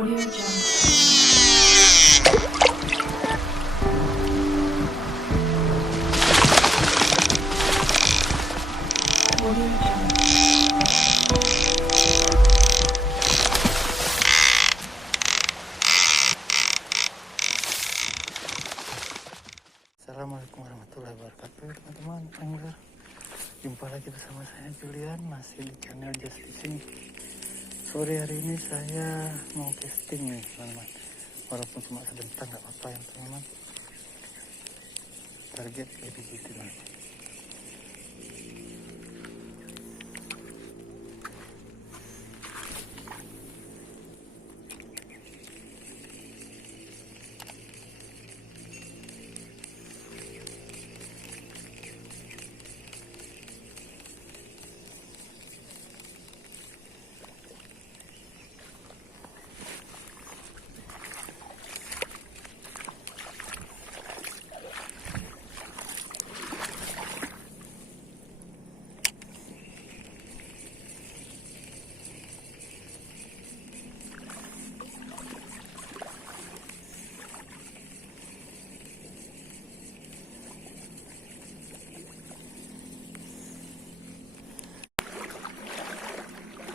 Audio Jungle. Audio Jungle. Assalamualaikum warahmatullahi wabarakatuh, teman-teman angler. Jumpa lagi bersama saya Julian, masih di channel Just Fishing. Sore hari ini saya mau casting nih teman-teman, walaupun cuma sebentar nggak apa-apa ya teman-teman. Target lebih gitu teman-teman.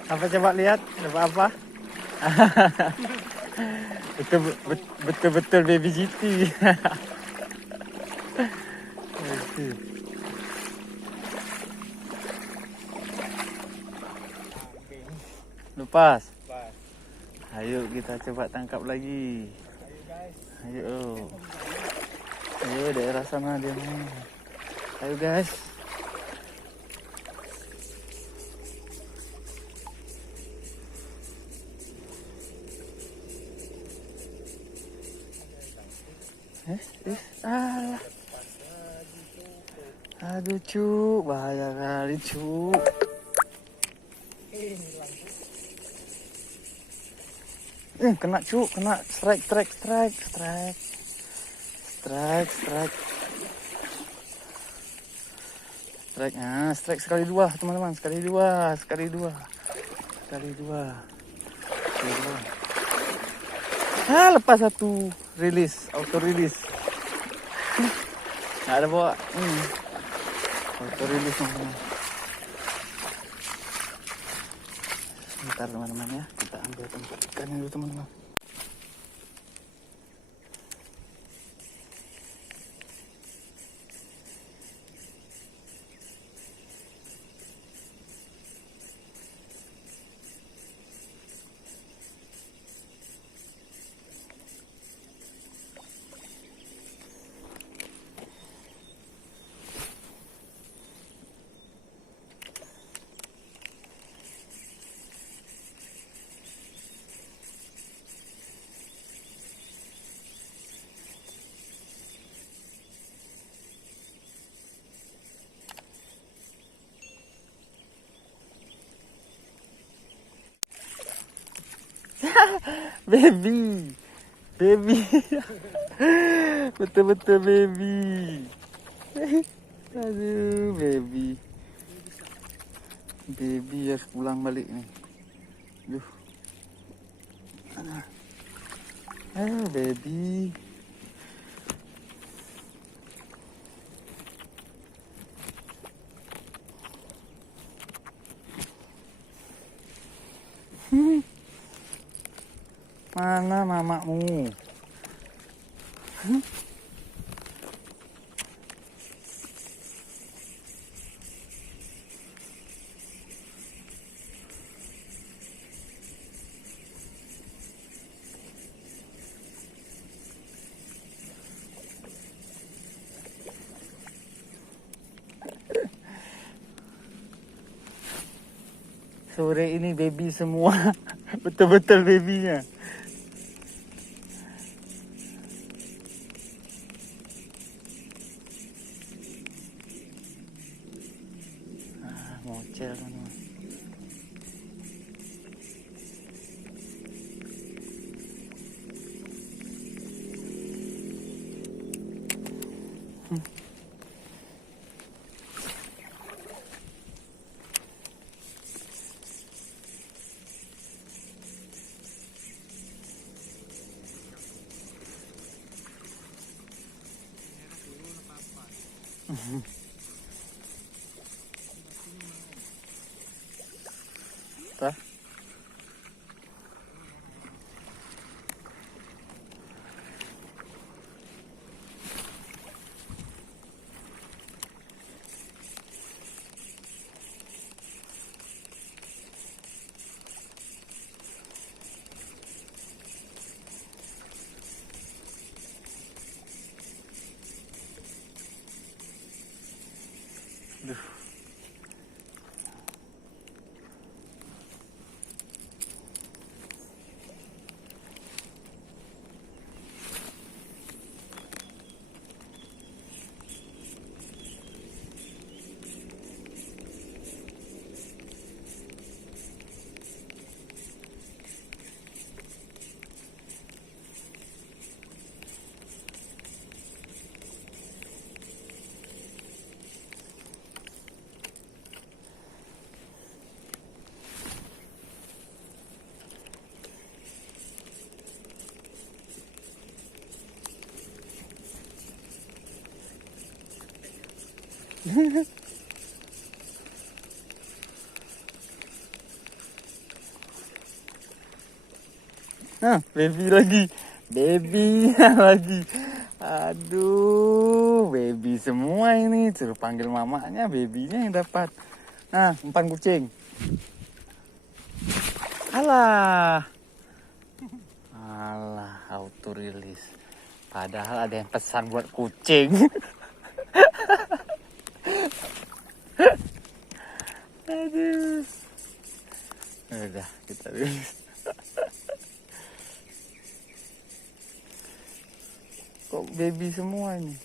Apa coba lihat, dapat apa? Betul-betul baby GT. Lepas. Ayo kita coba tangkap lagi. Ayo. Ayo daerah sana dia. Ayo guys. Alah. Aduh cuk, bahaya kali cuk. Kena cuk, kena strike. Strike sekali dua teman-teman, sekali dua. Lepas satu, auto rilis. Nggak ada bawa ini, auto rilis teman-teman. Sebentar teman-teman ya, kita ambil tempat ikan dulu teman-teman. Baby, betul-betul baby. Aduh, baby harus pulang balik nih. Baby. Mana mamamu? Sore ini baby semua. Betul-betul babynya. Mocel teman-teman. Tah. Duh. Nah, baby lagi. Babynya lagi. Aduh, baby semua ini. Suruh panggil mamanya, babynya yang dapat. Nah, umpan kucing. Alah. Alah, auto rilis. Padahal ada yang pesan buat kucing. Aduh. Udah, kita rilis. Kok baby semua ini?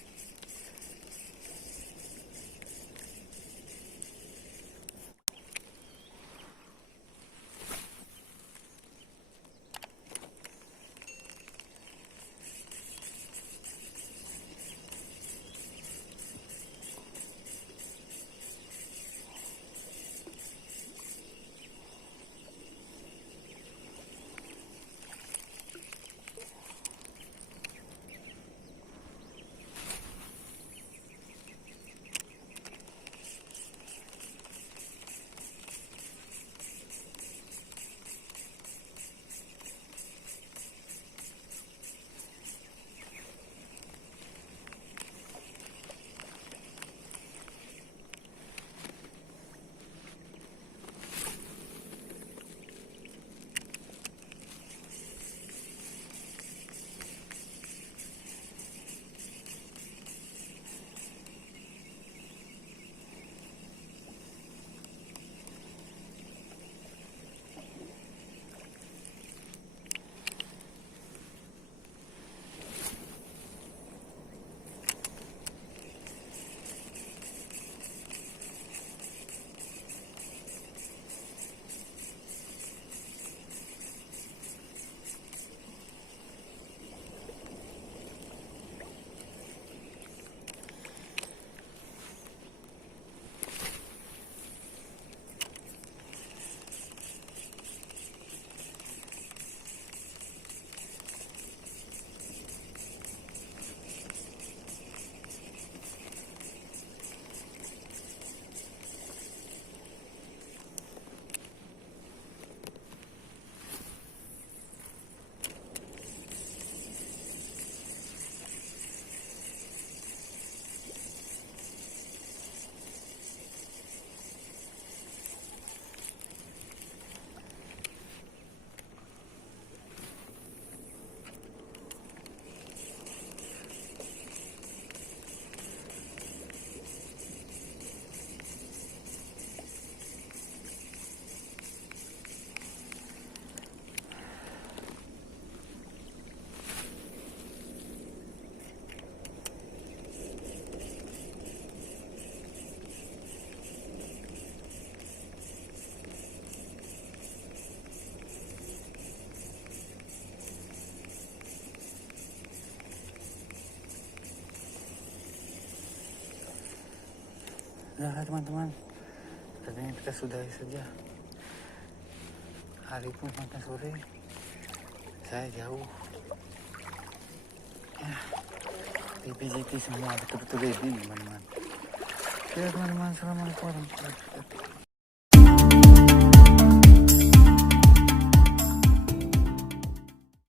Nah teman-teman, sepertinya kita sudahi saja. Hari pun makan sore, saya jauh. Ya, PPJT semua betul-betul baby teman-teman. Oke teman-teman, assalamualaikum warahmatullahi wabarakatuh.